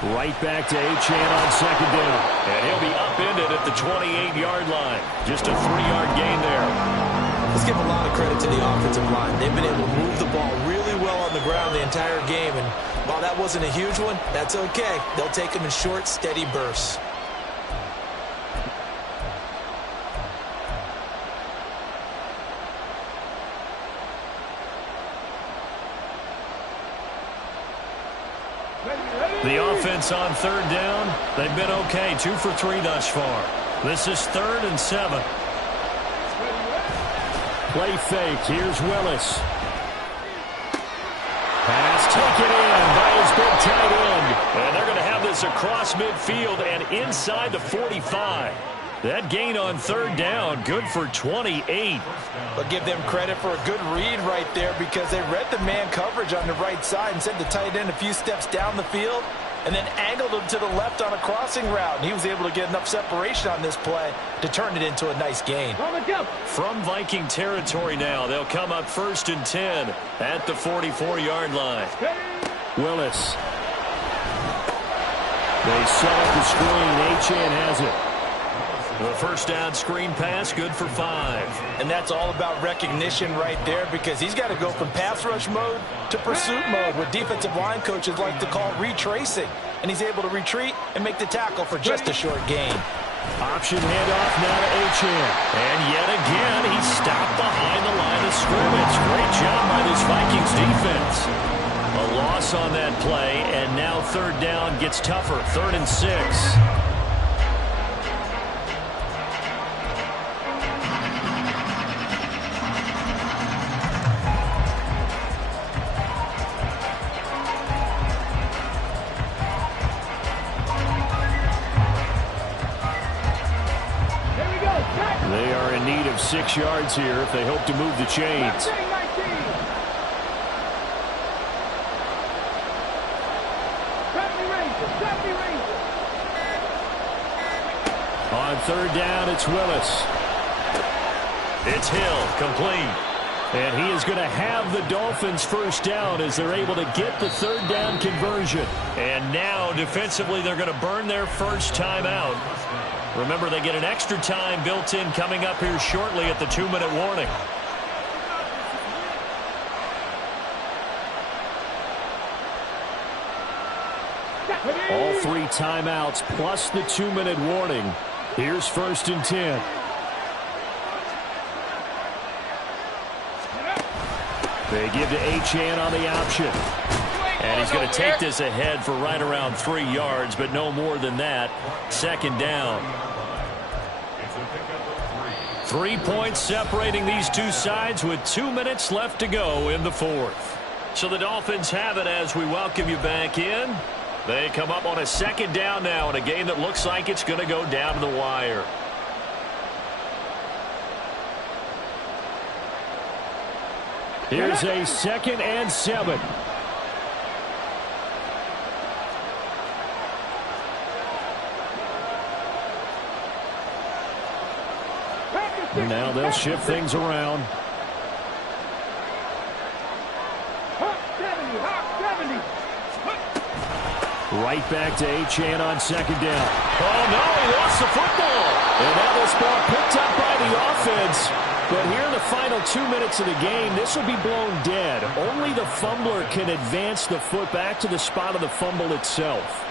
Right back to Achane on second down. And he'll be upended at the 28-yard line. Just a 3-yard gain there. Let's give a lot of credit to the offensive line. They've been able to move the ball really well on the ground the entire game. And while that wasn't a huge one, that's okay. They'll take them in short, steady bursts. The offense on third down, they've been okay. 2 for 3 thus far. This is 3rd and 7. Play fake. Here's Willis. Pass taken in by his big tight end. And they're going to have this across midfield and inside the 45. That gain on third down, good for 28. But give them credit for a good read right there because they read the man coverage on the right side and sent the tight end a few steps down the field and then angled him to the left on a crossing route. And he was able to get enough separation on this play to turn it into a nice gain. From Viking territory now, they'll come up 1st and 10 at the 44-yard line. Willis. They set up the screen. Achane has it. The first down screen pass, good for 5. And that's all about recognition right there because he's got to go from pass rush mode to pursuit mode, what defensive line coaches like to call retracing. And he's able to retreat and make the tackle for just a short gain. Option handoff now to Achane. And yet again, he's stopped behind the line of scrimmage. Great job by this Vikings defense. A loss on that play, and now third down gets tougher. 3rd and 6. They are in need of 6 yards here if they hope to move the chains. On third down, it's Willis. It's Hill, complete. And he is going to have the Dolphins first down as they're able to get the third down conversion. And now, defensively, they're going to burn their first timeout. Remember, they get an extra time built in coming up here shortly at the 2-minute warning. All 3 timeouts plus the 2-minute warning. Here's 1st and 10. They give to Achane on the option. And he's going to take this ahead for right around 3 yards, but no more than that. 2nd down. 3 points separating these two sides with 2 minutes left to go in the 4th. So the Dolphins have it as we welcome you back in. They come up on a 2nd down now in a game that looks like it's going to go down to the wire. Here's a 2nd and 7. And now they'll shift things around. Right back to Achane on 2nd down. Oh, no, he lost the football. And now this ball picked up by the offense. But here in the final 2 minutes of the game, this will be blown dead. Only the fumbler can advance the foot back to the spot of the fumble itself.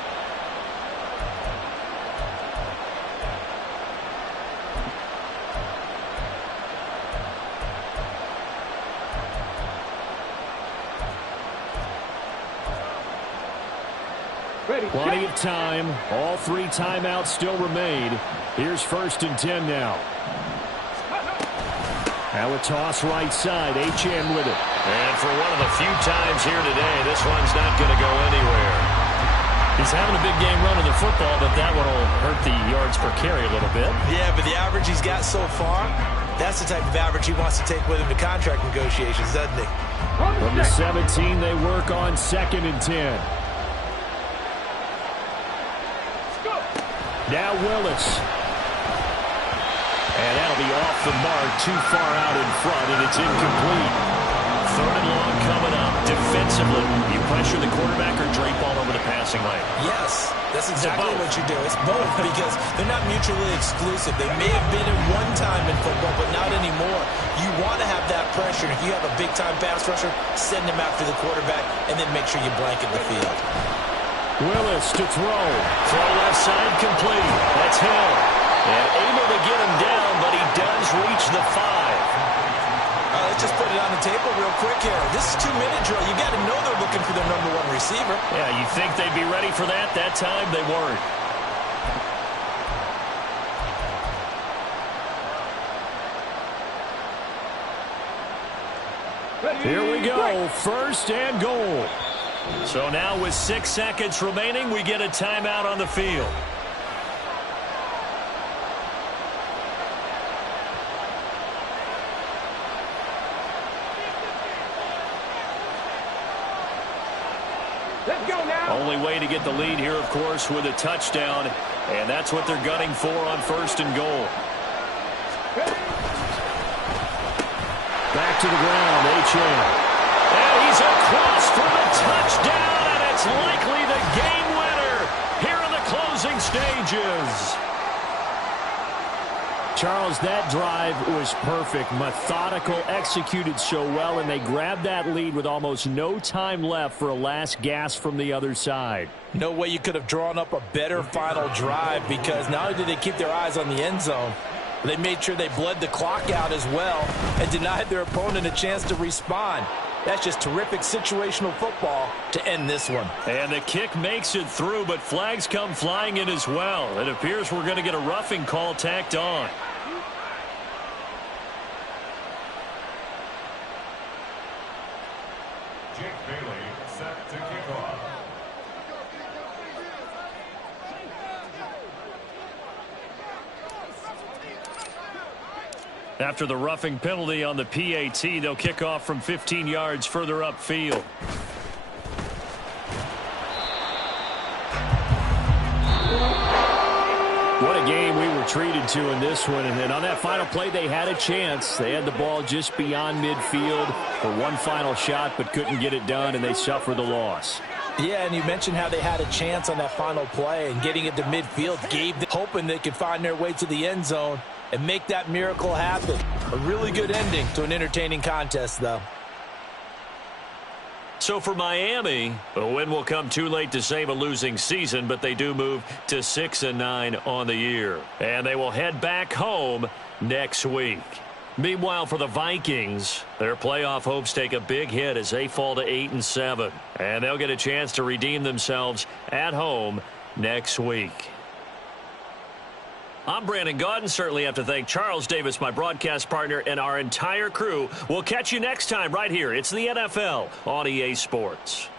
Plenty of time. All 3 timeouts still remain. Here's 1st and 10 now. Now a toss right side. Achane with it. And for one of the few times here today, this one's not going to go anywhere. He's having a big game running the football, but that one will hurt the yards per carry a little bit. Yeah, but the average he's got so far, that's the type of average he wants to take with him to contract negotiations, doesn't he? From the 17, they work on 2nd and 10. Now Willis. And that'll be off the mark, too far out in front, and it's incomplete. 3rd and long coming up. defensively, you pressure the quarterback or drape all over the passing lane? Yes, that's exactly what you do. It's both because they're not mutually exclusive. They may have been at one time in football, but not anymore. You want to have that pressure. If you have a big-time pass rusher, send him after the quarterback, and then make sure you blanket the field. Willis to throw. Throw left side complete. That's Hill. And able to get him down, but he does reach the 5. Let's just put it on the table real quick here. This is 2-minute drill. You got to know they're looking for their number 1 receiver. Yeah, you think they'd be ready for that? That time they weren't. Here we go. First and goal. So now with 6 seconds remaining, we get a timeout on the field. Only way to get the lead here, of course, with a touchdown. And that's what they're gunning for on first and goal. Back to the ground, Achane. And he's across for the touchdown, and it's likely the game winner here in the closing stages. Charles, that drive was perfect, methodical, executed so well, and they grabbed that lead with almost no time left for a last gasp from the other side. No way you could have drawn up a better final drive, because not only did they keep their eyes on the end zone, they made sure they bled the clock out as well and denied their opponent a chance to respond. That's just terrific situational football to end this one. And the kick makes it through, but flags come flying in as well. It appears we're going to get a roughing call tacked on. Jake Bailey set to kick off. After the roughing penalty on the PAT, they'll kick off from 15 yards further upfield. What a game we were treated to in this one. And on that final play, they had a chance. They had the ball just beyond midfield for one final shot, but couldn't get it done, and they suffered the loss. Yeah, and you mentioned how they had a chance on that final play, and getting it to midfield gave them hoping they could find their way to the end zone and make that miracle happen. A really good ending to an entertaining contest, though. So for Miami, a win will come too late to save a losing season, but they do move to 6-9 on the year. And they will head back home next week. Meanwhile, for the Vikings, their playoff hopes take a big hit as they fall to 8-7. And they'll get a chance to redeem themselves at home next week. I'm Brandon Gaudin. Certainly have to thank Charles Davis, my broadcast partner, and our entire crew. We'll catch you next time right here. It's the NFL on EA Sports.